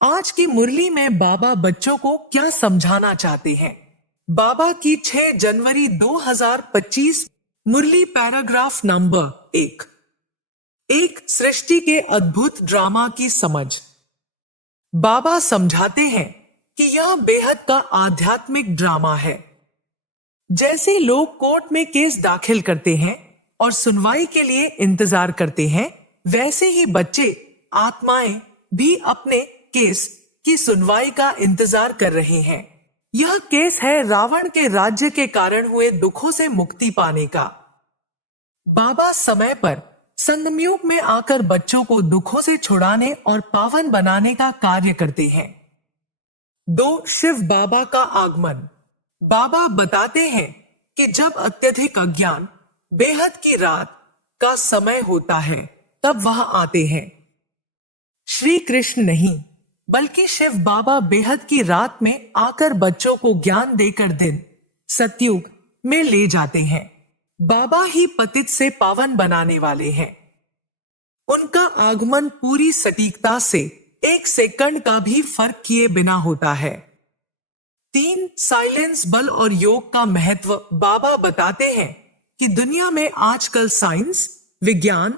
आज की मुरली में बाबा बच्चों को क्या समझाना चाहते हैं। बाबा की 6 जनवरी 2025 मुरली पैराग्राफ नंबर 1। एक सृष्टि के अद्भुत ड्रामा की समझ। बाबा समझाते हैं कि यह बेहद का आध्यात्मिक ड्रामा है। जैसे लोग कोर्ट में केस दाखिल करते हैं और सुनवाई के लिए इंतजार करते हैं, वैसे ही बच्चे, आत्माएं भी अपने केस की सुनवाई का इंतजार कर रहे हैं। यह केस है रावण के राज्य के कारण हुए दुखों से मुक्ति पाने का। बाबा समय पर संगमयुग में आकर बच्चों को दुखों से छुड़ाने और पावन बनाने का कार्य करते हैं। 2 शिव बाबा का आगमन। बाबा बताते हैं कि जब अत्यधिक अज्ञान, बेहद की रात का समय होता है, तब वह आते हैं। श्री कृष्ण नहीं, बल्कि शिव बाबा बेहद की रात में आकर बच्चों को ज्ञान देकर दिन सतयुग में ले जाते हैं। बाबा ही पतित से पावन बनाने वाले हैं। उनका आगमन पूरी सटीकता से 1 सेकंड का भी फर्क किए बिना होता है। 3 साइलेंस बल और योग का महत्व। बाबा बताते हैं कि दुनिया में आजकल साइंस, विज्ञान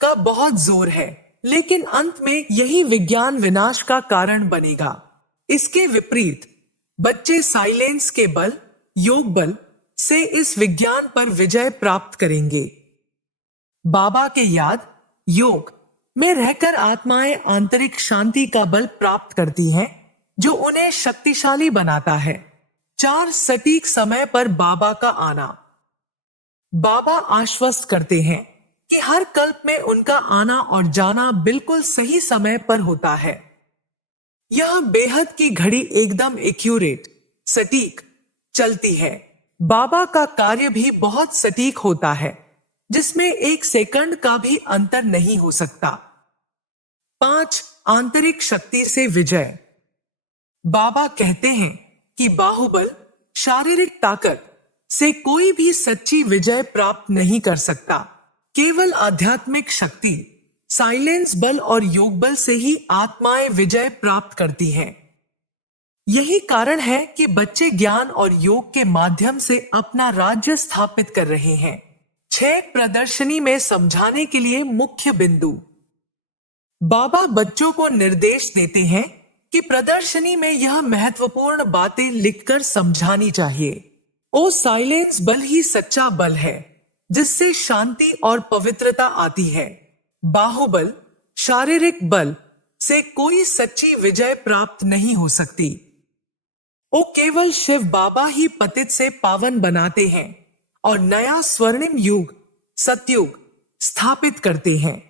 का बहुत जोर है, लेकिन अंत में यही विज्ञान विनाश का कारण बनेगा। इसके विपरीत बच्चे साइलेंस के बल, योग बल से इस विज्ञान पर विजय प्राप्त करेंगे। बाबा के याद योग में रहकर आत्माएं आंतरिक शांति का बल प्राप्त करती हैं, जो उन्हें शक्तिशाली बनाता है। 4 सटीक समय पर बाबा का आना। बाबा आश्वस्त करते हैं कि हर कल्प में उनका आना और जाना बिल्कुल सही समय पर होता है। यह बेहद की घड़ी एकदम एक्यूरेट, सटीक चलती है। बाबा का कार्य भी बहुत सटीक होता है, जिसमें 1 सेकंड का भी अंतर नहीं हो सकता। 5 आंतरिक शक्ति से विजय। बाबा कहते हैं कि बाहुबल, शारीरिक ताकत से कोई भी सच्ची विजय प्राप्त नहीं कर सकता। केवल आध्यात्मिक शक्ति, साइलेंस बल और योग बल से ही आत्माएं विजय प्राप्त करती हैं। यही कारण है कि बच्चे ज्ञान और योग के माध्यम से अपना राज्य स्थापित कर रहे हैं। 6 प्रदर्शनी में समझाने के लिए मुख्य बिंदु। बाबा बच्चों को निर्देश देते हैं कि प्रदर्शनी में यह महत्वपूर्ण बातें लिखकर समझानी चाहिए। ओ साइलेंस बल ही सच्चा बल है, जिससे शांति और पवित्रता आती है। बाहुबल, शारीरिक बल से कोई सच्ची विजय प्राप्त नहीं हो सकती। ओ केवल शिव बाबा ही पतित से पावन बनाते हैं और नया स्वर्णिम युग, सतयुग स्थापित करते हैं।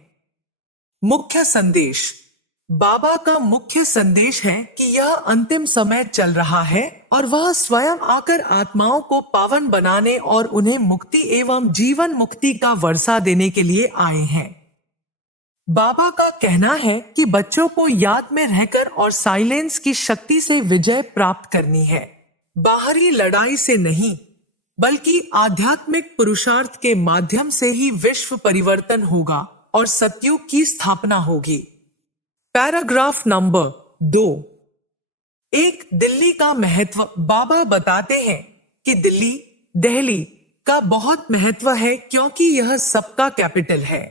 मुख्य संदेश। बाबा का मुख्य संदेश है कि यह अंतिम समय चल रहा है और वह स्वयं आकर आत्माओं को पावन बनाने और उन्हें मुक्ति एवं जीवन मुक्ति का वर्षा देने के लिए आए हैं। बाबा का कहना है कि बच्चों को याद में रहकर और साइलेंस की शक्ति से विजय प्राप्त करनी है। बाहरी लड़ाई से नहीं, बल्कि आध्यात्मिक पुरुषार्थ के माध्यम से ही विश्व परिवर्तन होगा और सतयुग की स्थापना होगी। Paragraph number 2। 1 दिल्ली का महत्व। बाबा बताते हैं कि दिल्ली का बहुत महत्व है, क्योंकि यह सबका कैपिटल है।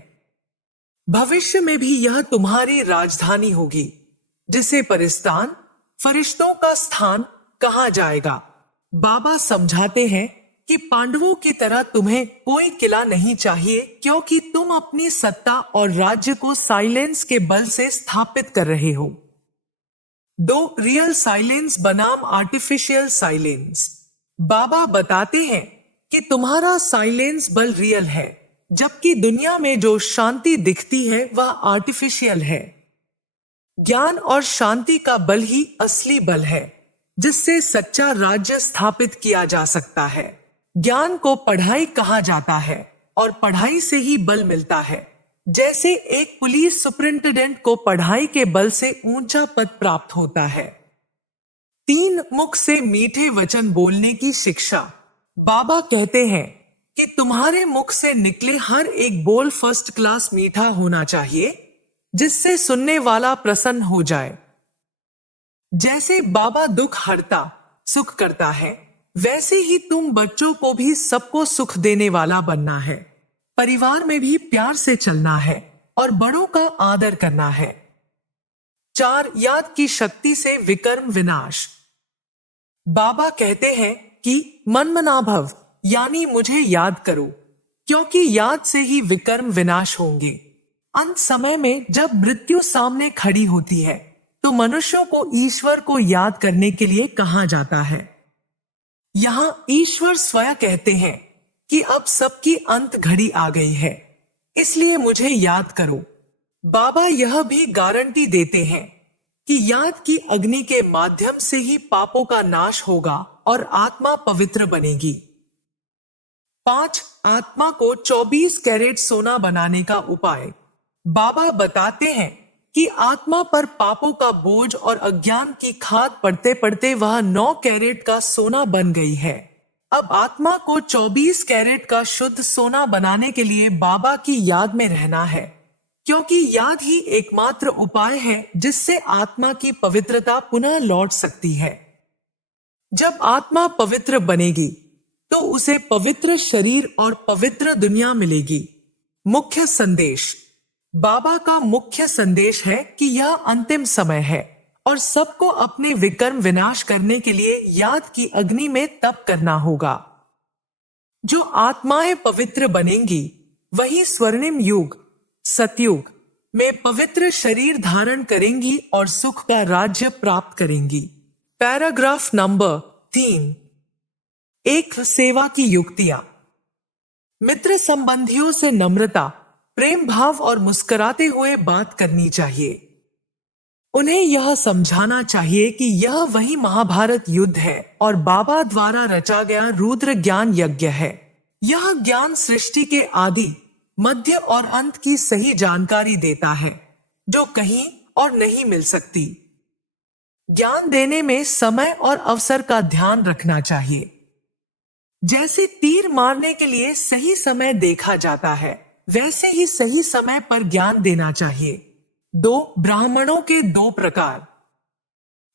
भविष्य में भी यह तुम्हारी राजधानी होगी, जिसे परिस्तान, फरिश्तों का स्थान कहा जाएगा। बाबा समझाते हैं कि पांडवों की तरह तुम्हें कोई किला नहीं चाहिए, क्योंकि तुम अपनी सत्ता और राज्य को साइलेंस के बल से स्थापित कर रहे हो। 2 रियल साइलेंस बनाम आर्टिफिशियल साइलेंस। बाबा बताते हैं कि तुम्हारा साइलेंस बल रियल है, जबकि दुनिया में जो शांति दिखती है वह आर्टिफिशियल है। ज्ञान और शांति का बल ही असली बल है, जिससे सच्चा राज्य स्थापित किया जा सकता है। ज्ञान को पढ़ाई कहा जाता है और पढ़ाई से ही बल मिलता है। जैसे एक पुलिस सुपरिंटेंडेंट को पढ़ाई के बल से ऊंचा पद प्राप्त होता है। 3 मुख से मीठे वचन बोलने की शिक्षा। बाबा कहते हैं कि तुम्हारे मुख से निकले हर एक बोल फर्स्ट क्लास मीठा होना चाहिए, जिससे सुनने वाला प्रसन्न हो जाए। जैसे बाबा दुख हरता सुख करता है, वैसे ही तुम बच्चों को भी सबको सुख देने वाला बनना है। परिवार में भी प्यार से चलना है और बड़ों का आदर करना है। 4 याद की शक्ति से विकर्म विनाश। बाबा कहते हैं कि मनमना भव यानी मुझे याद करो, क्योंकि याद से ही विकर्म विनाश होंगे। अंत समय में जब मृत्यु सामने खड़ी होती है तो मनुष्यों को ईश्वर को याद करने के लिए कहा जाता है। यहाँ ईश्वर स्वयं कहते हैं कि अब सबकी अंत घड़ी आ गई है, इसलिए मुझे याद करो। बाबा यह भी गारंटी देते हैं कि याद की अग्नि के माध्यम से ही पापों का नाश होगा और आत्मा पवित्र बनेगी। 5 आत्मा को 24 कैरेट सोना बनाने का उपाय। बाबा बताते हैं कि आत्मा पर पापों का बोझ और अज्ञान की खाद पड़ते पड़ते वह 9 कैरेट का सोना बन गई है। अब आत्मा को 24 कैरेट का शुद्ध सोना बनाने के लिए बाबा की याद में रहना है, क्योंकि याद ही एकमात्र उपाय है जिससे आत्मा की पवित्रता पुनः लौट सकती है। जब आत्मा पवित्र बनेगी तो उसे पवित्र शरीर और पवित्र दुनिया मिलेगी। मुख्य संदेश। बाबा का मुख्य संदेश है कि यह अंतिम समय है और सबको अपने विकर्म विनाश करने के लिए याद की अग्नि में तप करना होगा। जो आत्माएं पवित्र बनेंगी वही स्वर्णिम युग सतयुग में पवित्र शरीर धारण करेंगी और सुख का राज्य प्राप्त करेंगी। Paragraph number 3। 1 सेवा की युक्तियां। मित्र संबंधियों से नम्रता, प्रेम भाव और मुस्कुराते हुए बात करनी चाहिए। उन्हें यह समझाना चाहिए कि यह वही महाभारत युद्ध है और बाबा द्वारा रचा गया रुद्र ज्ञान यज्ञ है। यह ज्ञान सृष्टि के आदि मध्य और अंत की सही जानकारी देता है, जो कहीं और नहीं मिल सकती। ज्ञान देने में समय और अवसर का ध्यान रखना चाहिए। जैसे तीर मारने के लिए सही समय देखा जाता है, वैसे ही सही समय पर ज्ञान देना चाहिए। 2 ब्राह्मणों के 2 प्रकार।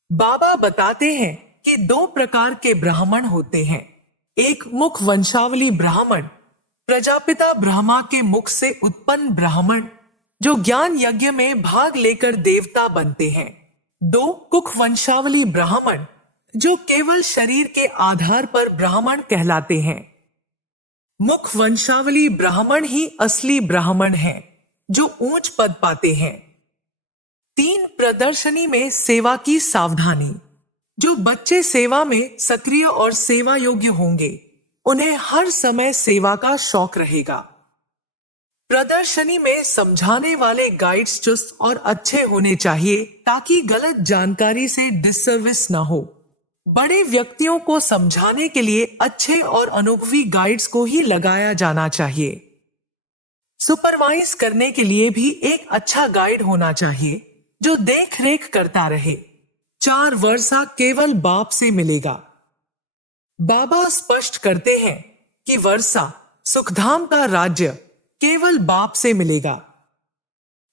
बाबा बताते हैं कि 2 प्रकार के ब्राह्मण होते हैं। एक मुख वंशावली ब्राह्मण, प्रजापिता ब्रह्मा के मुख से उत्पन्न ब्राह्मण, जो ज्ञान यज्ञ में भाग लेकर देवता बनते हैं। 2 कुख वंशावली ब्राह्मण, जो केवल शरीर के आधार पर ब्राह्मण कहलाते हैं। मुख वंशावली ब्राह्मण ही असली ब्राह्मण हैं, जो ऊंच पद पाते हैं। 3 प्रदर्शनी में सेवा की सावधानी। जो बच्चे सेवा में सक्रिय और सेवा योग्य होंगे, उन्हें हर समय सेवा का शौक रहेगा। प्रदर्शनी में समझाने वाले गाइड्स चुस्त और अच्छे होने चाहिए ताकि गलत जानकारी से डिससर्विस न हो। बड़े व्यक्तियों को समझाने के लिए अच्छे और अनुभवी गाइड्स को ही लगाया जाना चाहिए। सुपरवाइज करने के लिए भी एक अच्छा गाइड होना चाहिए जो देख रेख करता रहे। 4 वर्षा केवल बाप से मिलेगा। बाबा स्पष्ट करते हैं कि वर्षा सुखधाम का राज्य केवल बाप से मिलेगा।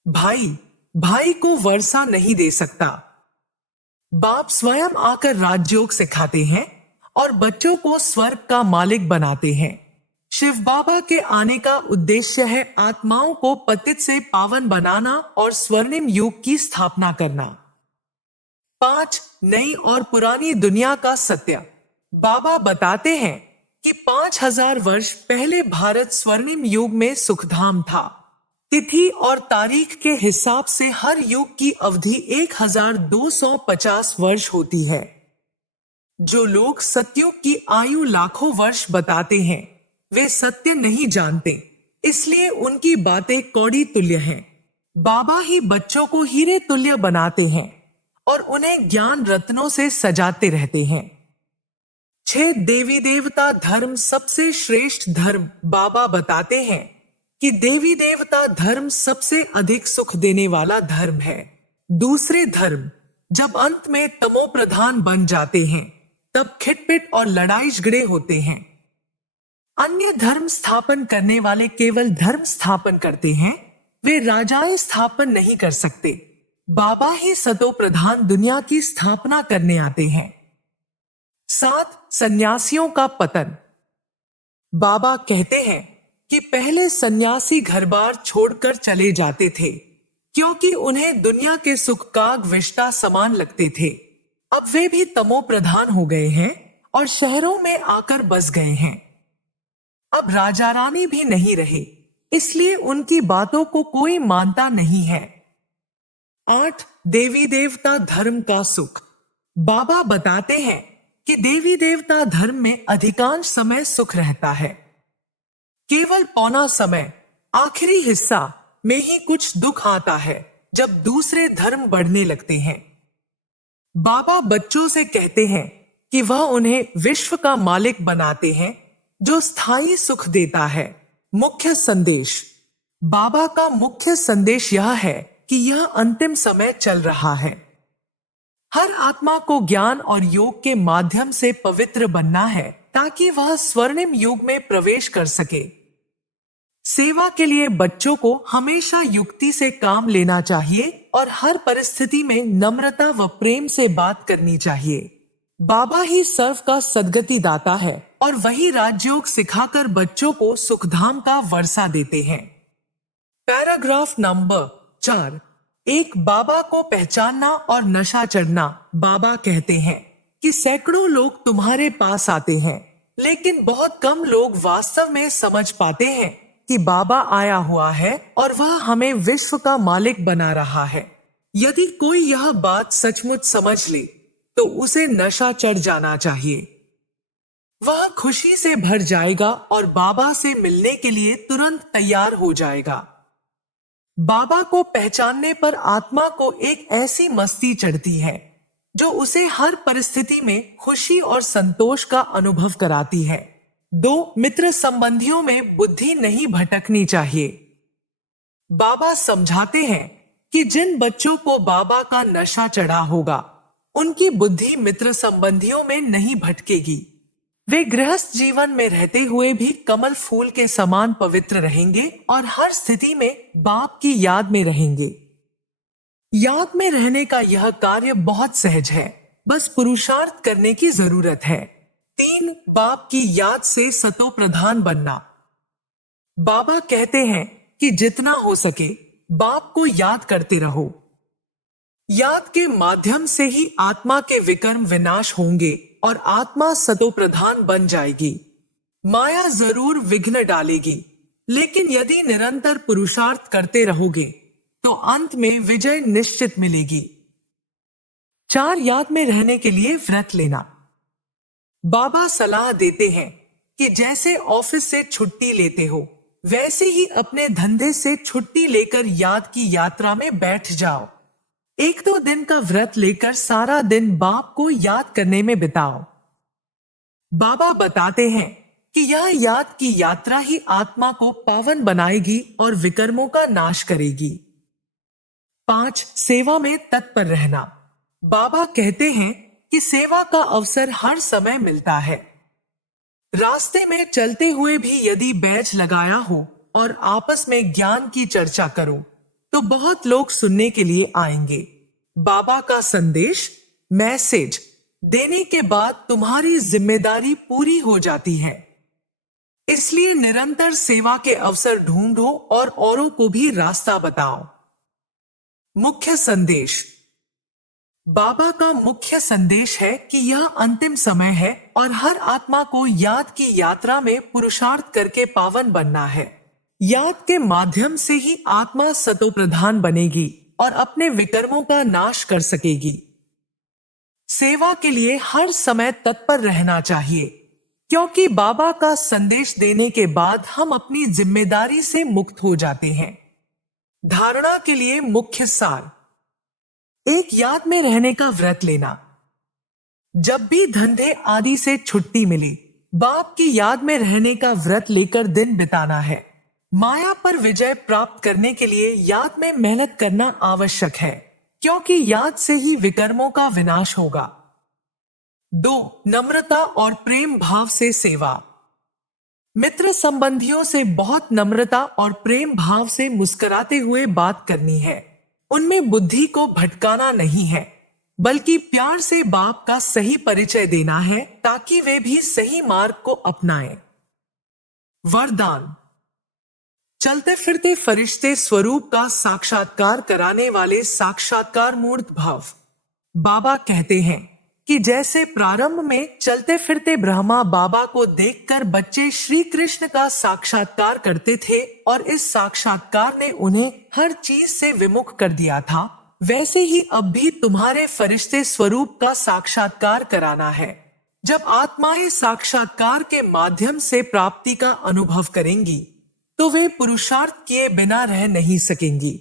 भाई को वर्षा नहीं दे सकता। बाप स्वयं आकर राजयोग सिखाते हैं और बच्चों को स्वर्ग का मालिक बनाते हैं। शिव बाबा के आने का उद्देश्य है आत्माओं को पतित से पावन बनाना और स्वर्णिम युग की स्थापना करना। 5 नई और पुरानी दुनिया का सत्य। बाबा बताते हैं कि 5000 वर्ष पहले भारत स्वर्णिम युग में सुखधाम था। तिथि और तारीख के हिसाब से हर युग की अवधि 1250 वर्ष होती है। जो लोग सतयुग की आयु लाखों वर्ष बताते हैं, वे सत्य नहीं जानते, इसलिए उनकी बातें कौड़ी तुल्य हैं। बाबा ही बच्चों को हीरे तुल्य बनाते हैं और उन्हें ज्ञान रत्नों से सजाते रहते हैं। 6 देवी देवता धर्म सबसे श्रेष्ठ धर्म। बाबा बताते हैं कि देवी देवता धर्म सबसे अधिक सुख देने वाला धर्म है। दूसरे धर्म जब अंत में तमो प्रधान बन जाते हैं, तब खिटपिट और लड़ाई झगड़े होते हैं। अन्य धर्म स्थापन करने वाले केवल धर्म स्थापन करते हैं, वे राजाएं स्थापन नहीं कर सकते। बाबा ही सतो प्रधान दुनिया की स्थापना करने आते हैं। 7 सन्यासियों का पतन। बाबा कहते हैं कि पहले सन्यासी घर बार छोड़कर चले जाते थे क्योंकि उन्हें दुनिया के सुख का विष्टा समान लगते थे। अब वे भी तमो प्रधान हो गए हैं और शहरों में आकर बस गए हैं। अब राजा रानी भी नहीं रहे, इसलिए उनकी बातों को कोई मानता नहीं है। 8 देवी देवता धर्म का सुख। बाबा बताते हैं कि देवी देवता धर्म में अधिकांश समय सुख रहता है। केवल पौना समय, आखिरी हिस्सा में ही कुछ दुख आता है जब दूसरे धर्म बढ़ने लगते हैं। बाबा बच्चों से कहते हैं कि वह उन्हें विश्व का मालिक बनाते हैं जो स्थायी सुख देता है। मुख्य संदेश। बाबा का मुख्य संदेश यह है कि यह अंतिम समय चल रहा है। हर आत्मा को ज्ञान और योग के माध्यम से पवित्र बनना है ताकि वह स्वर्णिम युग में प्रवेश कर सके। सेवा के लिए बच्चों को हमेशा युक्ति से काम लेना चाहिए और हर परिस्थिति में नम्रता व प्रेम से बात करनी चाहिए। बाबा ही सर्व का सद्गति दाता है और वही राजयोग सिखाकर बच्चों को सुखधाम का वर्षा देते हैं। Paragraph number 4। एक बाबा को पहचानना और नशा चढ़ना। बाबा कहते हैं कि सैकड़ों लोग तुम्हारे पास आते हैं, लेकिन बहुत कम लोग वास्तव में समझ पाते हैं कि बाबा आया हुआ है और वह हमें विश्व का मालिक बना रहा है। यदि कोई यह बात सचमुच समझ ले तो उसे नशा चढ़ जाना चाहिए। वह खुशी से भर जाएगा और बाबा से मिलने के लिए तुरंत तैयार हो जाएगा। बाबा को पहचानने पर आत्मा को एक ऐसी मस्ती चढ़ती है जो उसे हर परिस्थिति में खुशी और संतोष का अनुभव कराती है। 2 मित्र संबंधियों में बुद्धि नहीं भटकनी चाहिए। बाबा समझाते हैं कि जिन बच्चों को बाबा का नशा चढ़ा होगा उनकी बुद्धि मित्र संबंधियों में नहीं भटकेगी। वे गृहस्थ जीवन में रहते हुए भी कमल फूल के समान पवित्र रहेंगे और हर स्थिति में बाप की याद में रहेंगे। याद में रहने का यह कार्य बहुत सहज है, बस पुरुषार्थ करने की जरूरत है। 3 बाप की याद से सतो प्रधान बनना। बाबा कहते हैं कि जितना हो सके बाप को याद करते रहो। याद के माध्यम से ही आत्मा के विकर्म विनाश होंगे और आत्मा सतो प्रधान बन जाएगी। माया जरूर विघ्न डालेगी, लेकिन यदि निरंतर पुरुषार्थ करते रहोगे तो अंत में विजय निश्चित मिलेगी। 4 याद में रहने के लिए व्रत लेना। बाबा सलाह देते हैं कि जैसे ऑफिस से छुट्टी लेते हो वैसे ही अपने धंधे से छुट्टी लेकर याद की यात्रा में बैठ जाओ। 1-2 दिन का व्रत लेकर सारा दिन बाप को याद करने में बिताओ। बाबा बताते हैं कि यह याद की यात्रा ही आत्मा को पावन बनाएगी और विकर्मों का नाश करेगी। 5 सेवा में तत्पर रहना। बाबा कहते हैं कि सेवा का अवसर हर समय मिलता है। रास्ते में चलते हुए भी यदि बैच लगाया हो और आपस में ज्ञान की चर्चा करो तो बहुत लोग सुनने के लिए आएंगे। बाबा का संदेश मैसेज देने के बाद तुम्हारी जिम्मेदारी पूरी हो जाती है, इसलिए निरंतर सेवा के अवसर ढूंढो और औरों को भी रास्ता बताओ। मुख्य संदेश। बाबा का मुख्य संदेश है कि यह अंतिम समय है और हर आत्मा को याद की यात्रा में पुरुषार्थ करके पावन बनना है। याद के माध्यम से ही आत्मा सतो प्रधान बनेगी और अपने विकर्मों का नाश कर सकेगी। सेवा के लिए हर समय तत्पर रहना चाहिए, क्योंकि बाबा का संदेश देने के बाद हम अपनी जिम्मेदारी से मुक्त हो जाते हैं। धारणा के लिए मुख्य सार। 1 याद में रहने का व्रत लेना। जब भी धंधे आदि से छुट्टी मिले बाप की याद में रहने का व्रत लेकर दिन बिताना है। माया पर विजय प्राप्त करने के लिए याद में मेहनत करना आवश्यक है, क्योंकि याद से ही विकर्मों का विनाश होगा। 2 नम्रता और प्रेम भाव से सेवा। मित्र संबंधियों से बहुत नम्रता और प्रेम भाव से मुस्कुराते हुए बात करनी है। उनमें बुद्धि को भटकाना नहीं है, बल्कि प्यार से बाप का सही परिचय देना है ताकि वे भी सही मार्ग को अपनाएं। वरदान। चलते फिरते फरिश्ते स्वरूप का साक्षात्कार कराने वाले साक्षात्कार मूर्त भाव। बाबा कहते हैं कि जैसे प्रारंभ में चलते फिरते ब्रह्मा बाबा को देखकर बच्चे श्री कृष्ण का साक्षात्कार करते थे और इस साक्षात्कार ने उन्हें हर चीज से विमुख कर दिया था, वैसे ही अब भी तुम्हारे फरिश्ते स्वरूप का साक्षात्कार कराना है। जब आत्माएं साक्षात्कार के माध्यम से प्राप्ति का अनुभव करेंगी तो वे पुरुषार्थ किए बिना रह नहीं सकेंगी।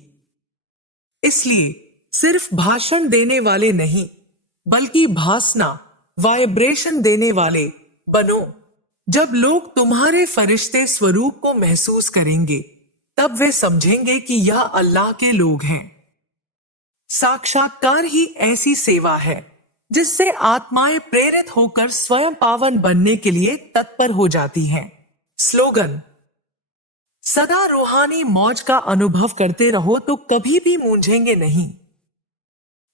इसलिए सिर्फ भाषण देने वाले नहीं, बल्कि भासना, वाइब्रेशन देने वाले बनो। जब लोग तुम्हारे फरिश्ते स्वरूप को महसूस करेंगे तब वे समझेंगे कि यह अल्लाह के लोग हैं। साक्षात्कार ही ऐसी सेवा है जिससे आत्माएं प्रेरित होकर स्वयं पावन बनने के लिए तत्पर हो जाती हैं। स्लोगन। सदा रूहानी मौज का अनुभव करते रहो तो कभी भी मूंझेंगे नहीं।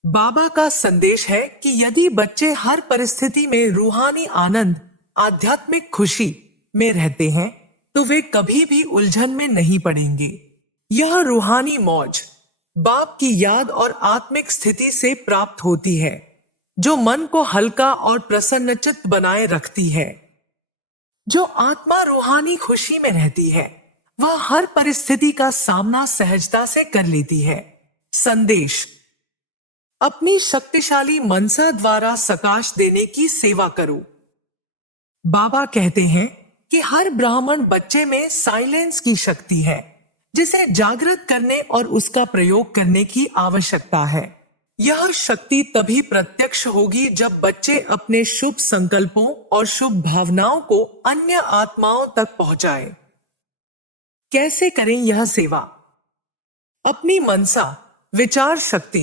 बाबा का संदेश है कि यदि बच्चे हर परिस्थिति में रूहानी आनंद, आध्यात्मिक खुशी में रहते हैं तो वे कभी भी उलझन में नहीं पड़ेंगे। यह रूहानी मौज बाप की याद और आत्मिक स्थिति से प्राप्त होती है, जो मन को हल्का और प्रसन्नचित्त बनाए रखती है। जो आत्मा रूहानी खुशी में रहती है वह हर परिस्थिति का सामना सहजता से कर लेती है। संदेश। अपनी शक्तिशाली मनसा द्वारा सकाश देने की सेवा करो। बाबा कहते हैं कि हर ब्राह्मण बच्चे में साइलेंस की शक्ति है, जिसे जागृत करने और उसका प्रयोग करने की आवश्यकता है। यह शक्ति तभी प्रत्यक्ष होगी जब बच्चे अपने शुभ संकल्पों और शुभ भावनाओं को अन्य आत्माओं तक पहुंचाए। कैसे करें यह सेवा? अपनी मनसा, विचार शक्ति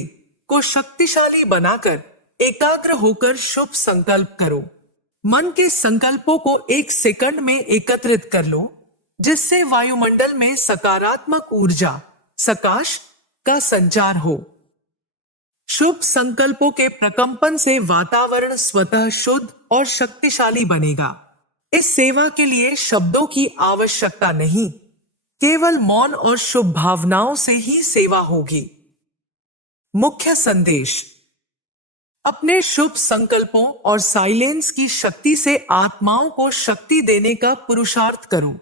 को शक्तिशाली बनाकर एकाग्र होकर शुभ संकल्प करो। मन के संकल्पों को 1 सेकंड में एकत्रित कर लो, जिससे वायुमंडल में सकारात्मक ऊर्जा, सकाश का संचार हो। शुभ संकल्पों के प्रकंपन से वातावरण स्वतः शुद्ध और शक्तिशाली बनेगा। इस सेवा के लिए शब्दों की आवश्यकता नहीं, केवल मौन और शुभ भावनाओं से ही सेवा होगी। मुख्य संदेश। अपने शुभ संकल्पों और साइलेंस की शक्ति से आत्माओं को शक्ति देने का पुरुषार्थ करो।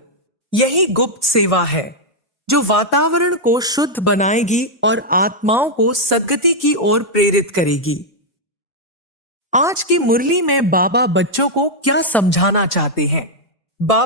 यही गुप्त सेवा है जो वातावरण को शुद्ध बनाएगी और आत्माओं को सद्गति की ओर प्रेरित करेगी। आज की मुरली में बाबा बच्चों को क्या समझाना चाहते हैं? बाबा